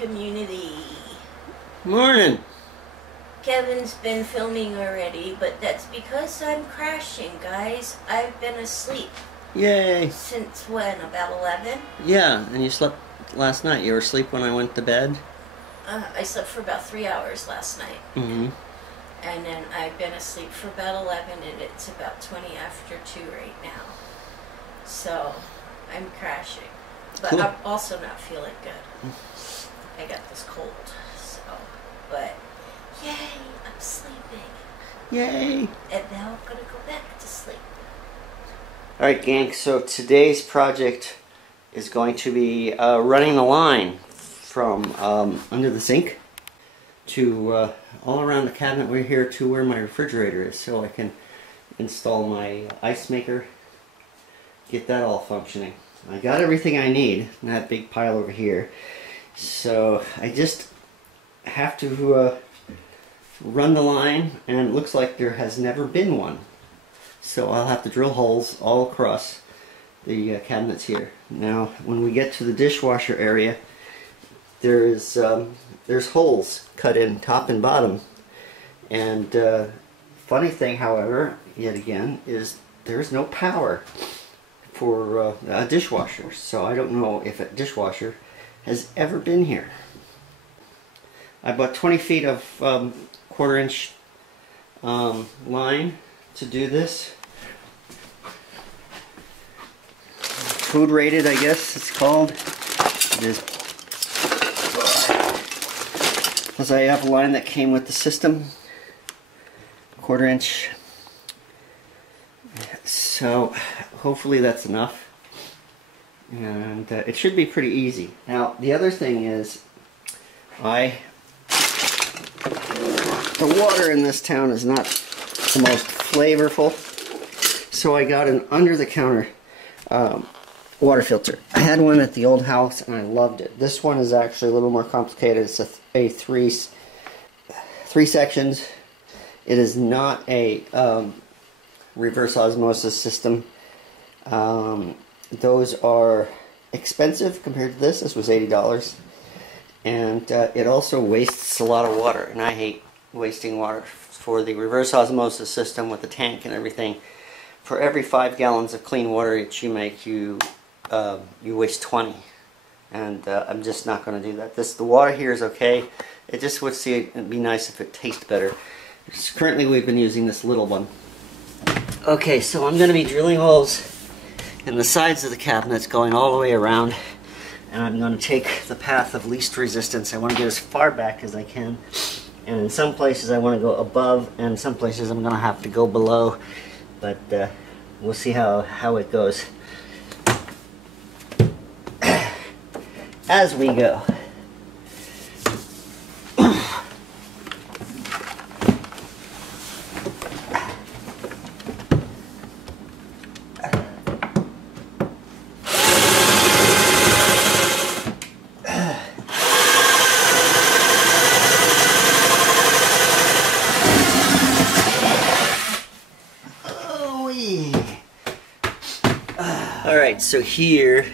Community. Morning. Kevin's been filming already, but that's because I'm crashing, guys. I've been asleep. Yay. Since when? About 11? Yeah, and you slept last night. You were asleep when I went to bed? I slept for about 3 hours last night. Mm-hmm. And then I've been asleep for about 11, and it's about 20 after 2 right now. So, I'm crashing. But cool. I'm also not feeling good. I got this cold, so, but, yay, I'm sleeping. Yay. And now I'm going to go back to sleep. Alright gang, so today's project is going to be running the line from under the sink to all around the cabinet we're here to where my refrigerator is, so I can install my ice maker, get that all functioning. I got everything I need in that big pile over here. So I just have to run the line, and it looks like there has never been one. So I'll have to drill holes all across the cabinets here. Now when we get to the dishwasher area, there's holes cut in top and bottom. And funny thing, however, yet again, is there's no power for a dishwasher. So I don't know if a dishwasher has ever been here. I bought 20 feet of 1/4 inch line to do this. Food rated, I guess it's called. It is, because I have a line that came with the system, 1/4 inch. So hopefully that's enough. And it should be pretty easy. Now the other thing is, the water in this town is not the most flavorful, so I got an under-the-counter water filter. I had one at the old house and I loved it. This one is actually a little more complicated. It's a three sections. It is not a reverse osmosis system. Those are expensive compared to this. This was $80. And it also wastes a lot of water, and I hate wasting water. For the reverse osmosis system with the tank and everything, for every 5 gallons of clean water that you make, you waste 20. And I'm just not going to do that. The water here is okay. It just would it'd be nice if it tasted better. Currently we've been using this little one. Okay, so I'm going to be drilling holes in the sides of the cabinets going all the way around, and I'm going to take the path of least resistance. I want to get as far back as I can, and in some places I want to go above, and in some places I'm going to have to go below, but we'll see how it goes as we go. Alright, so here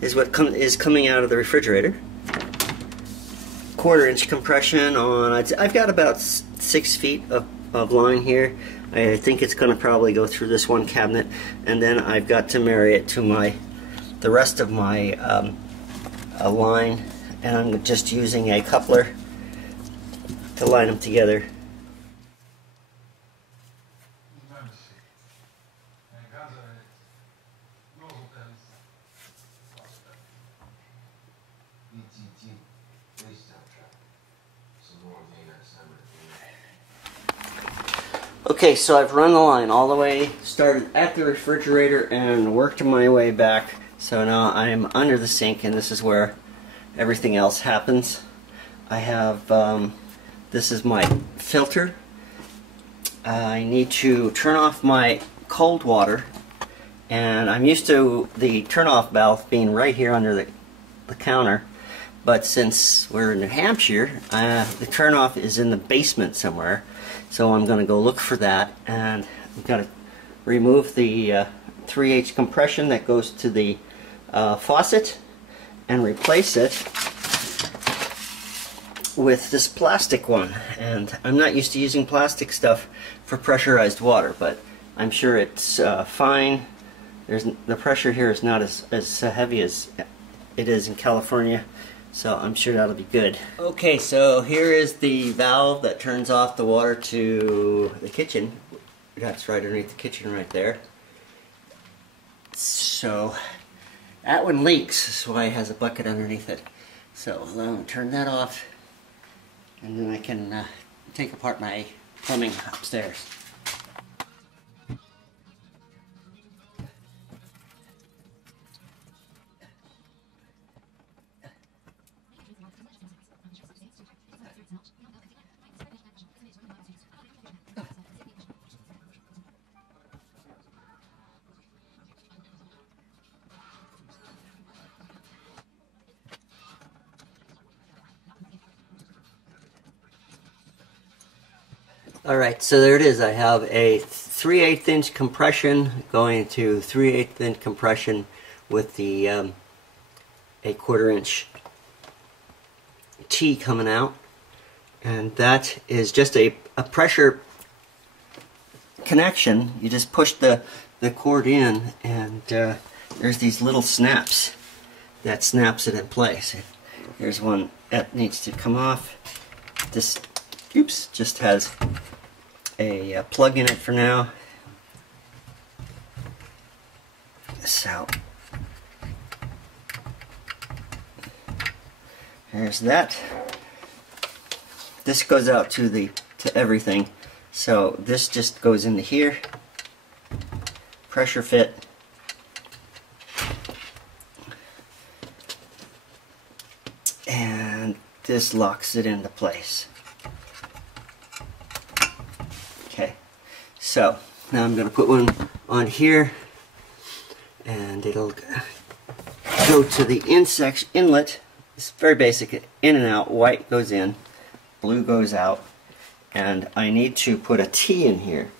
is what is coming out of the refrigerator. 1/4 inch compression on, I've got about 6 feet of line here. I think it's going to probably go through this one cabinet, and then I've got to marry it to the rest of my line, and I'm just using a coupler to line them together. Okay, so I've run the line all the way, started at the refrigerator and worked my way back So now I'm under the sink, and this is where everything else happens. I have, this is my filter. I need to turn off my cold water, and I'm used to the turn-off valve being right here under the counter, but since we're in New Hampshire, the turn-off is in the basement somewhere, so I'm going to go look for that, and I'm going to remove the 3/8 compression that goes to the faucet and replace it with this plastic one. And I'm not used to using plastic stuff for pressurized water, but I'm sure it's fine. The pressure here is not as heavy as it is in California, so I'm sure that'll be good. Okay, so here is the valve that turns off the water to the kitchen. That's right underneath the kitchen right there. So that one leaks, that's why it has a bucket underneath it. So I'm going to turn that off, and then I can take apart my plumbing upstairs. Alright, so there it is. I have a 3/8 inch compression going to 3/8 inch compression with the a 1/4 inch T coming out, and that is just a pressure connection. You just push the cord in, and there's these little snaps that snaps it in place. Here's one that needs to come off. This, oops, just has a plug in it for now. So there's that. This goes out to everything. So this just goes into here. Pressure fit. And this locks it into place. Okay, so now I'm going to put one on here, and it'll go to the inlet. It's very basic, in and out. White goes in, blue goes out, and I need to put a T in here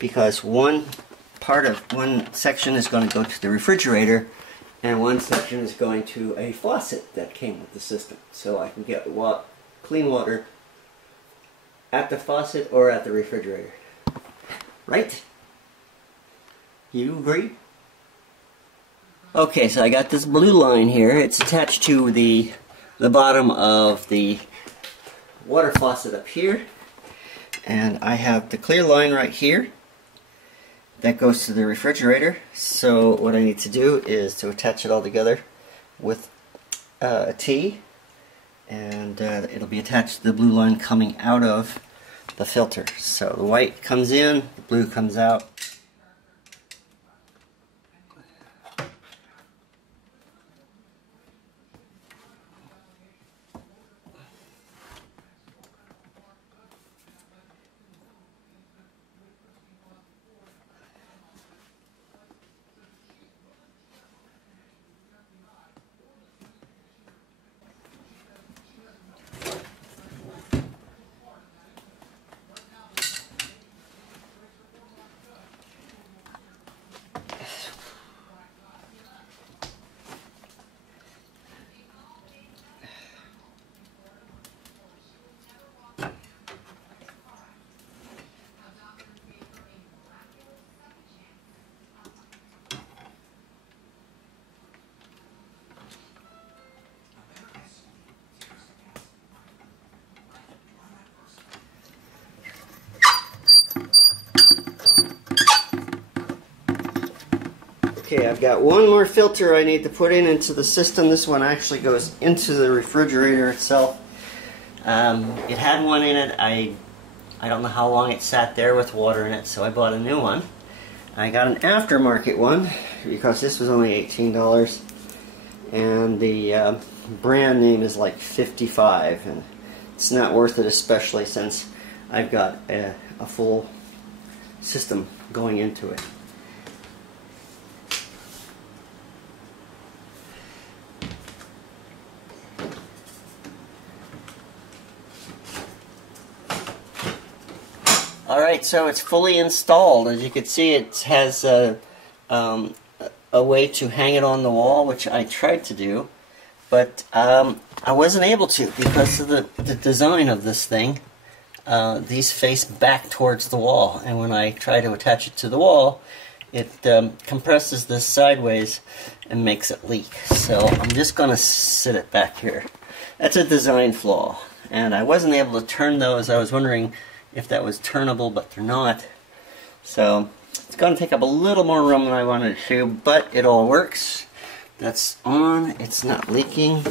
because one section is going to go to the refrigerator, and one section is going to a faucet that came with the system, so I can get clean water at the faucet or at the refrigerator. Right? You agree? Okay, so I got this blue line here. It's attached to the bottom of the water faucet up here. And I have the clear line right here that goes to the refrigerator. So what I need to do is to attach it all together with a T, and it'll be attached to the blue line coming out of the filter. So the white comes in, the blue comes out. Okay, I've got one more filter I need to put into the system. This one actually goes into the refrigerator itself. It had one in it. I don't know how long it sat there with water in it, so I bought a new one. I got an aftermarket one because this was only $18, and the brand name is like $55, and it's not worth it, especially since I've got a full system going into it. Alright, so it's fully installed. As you can see, it has a way to hang it on the wall, which I tried to do, but I wasn't able to because of the design of this thing. These face back towards the wall, and when I try to attach it to the wall, it compresses this sideways and makes it leak. So I'm just going to sit it back here. That's a design flaw, and I wasn't able to turn those. I was wondering if that was turnable, but they're not. So it's going to take up a little more room than I wanted to, but it all works. That's on. It's not leaking.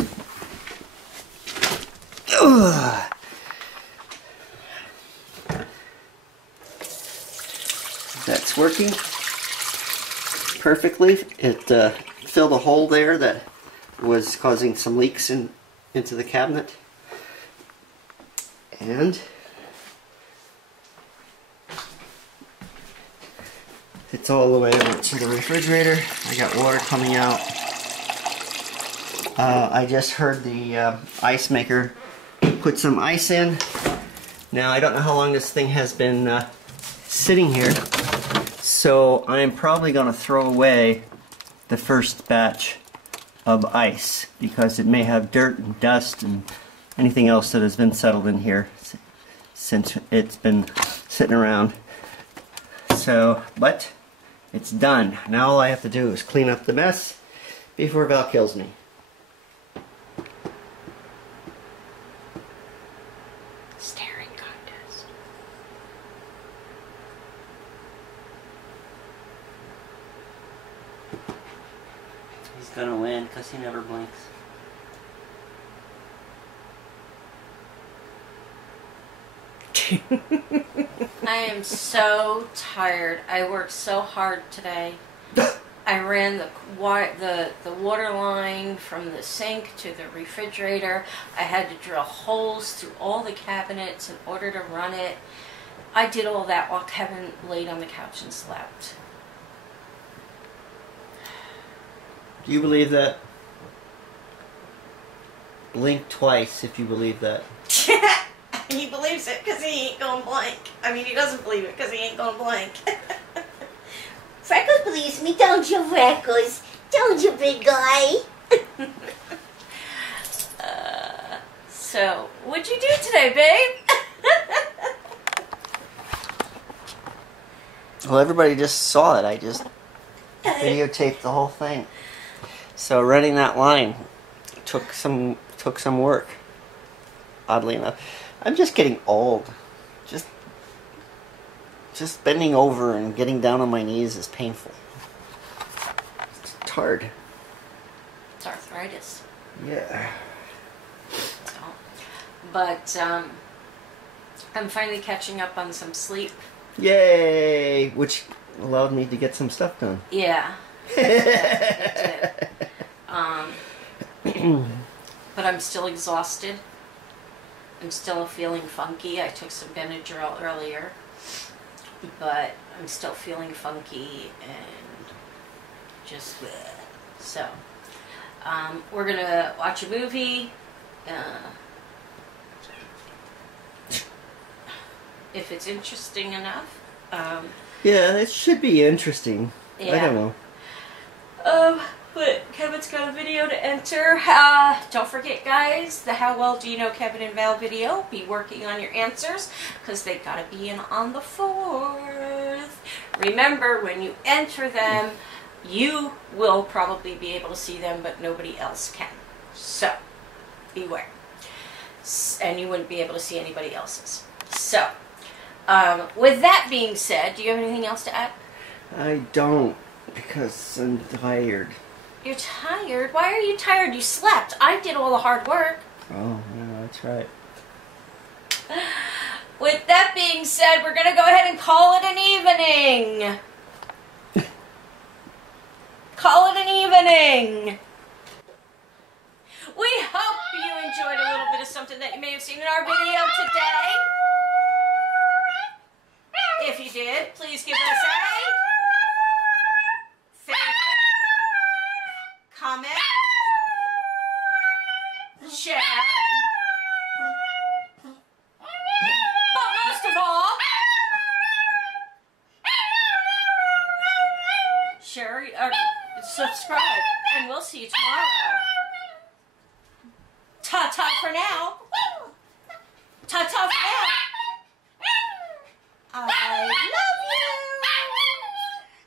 Ugh. That's working perfectly. It filled a hole there that was causing some leaks into the cabinet. And it's all the way over to the refrigerator. I got water coming out. I just heard the ice maker put some ice in. Now I don't know how long this thing has been sitting here, so I'm probably going to throw away the first batch of ice because it may have dirt and dust and anything else that has been settled in here since it's been sitting around. So, but it's done. Now all I have to do is clean up the mess before Val kills me. Staring contest. He's gonna win because he never blinks. I am so tired. I worked so hard today. I ran the water line from the sink to the refrigerator. I had to drill holes through all the cabinets in order to run it. I did all that while Kevin laid on the couch and slept. Do you believe that? Blink twice if you believe that. He believes it because he ain't going blank. I mean, he doesn't believe it because he ain't going blank. Freckles believes me, don't you, Freckles? Don't you, big guy? So, what'd you do today, babe? Well, everybody just saw it. I just videotaped the whole thing. So running that line took some work. Oddly enough, I'm just getting old. Just bending over and getting down on my knees is painful. It's hard. It's arthritis. Yeah. So, but I'm finally catching up on some sleep. Yay! Which allowed me to get some stuff done. Yeah. It did. But I'm still exhausted. I'm still feeling funky. I took some Benadryl earlier, but I'm still feeling funky and just bleh. So we're gonna watch a movie. If it's interesting enough. Yeah, it should be interesting. Yeah. I don't know. But Kevin's got a video to enter. Don't forget, guys, the How Well Do You Know Kevin and Val video. Be working on your answers because they gotta be in on the 4th. Remember, when you enter them, you will probably be able to see them, but nobody else can. So, beware. And you wouldn't be able to see anybody else's. So, with that being said, do you have anything else to add? I don't, because I'm tired. You're tired? Why are you tired? You slept. I did all the hard work. Oh, yeah, that's right. With that being said, we're going to go ahead and call it an evening. call it an evening. We hope you enjoyed a little bit of something that you may have seen in our video today. If you did, please give us a favorite, comment, share, but most of all, share or subscribe, and we'll see you tomorrow. Ta-ta for now. Ta-ta for now. I love you.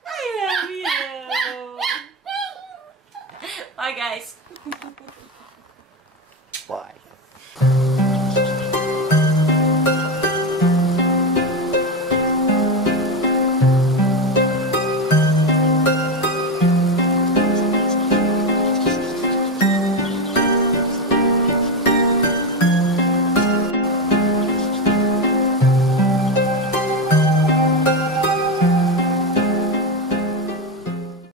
I love you. Bye, guys. Bye.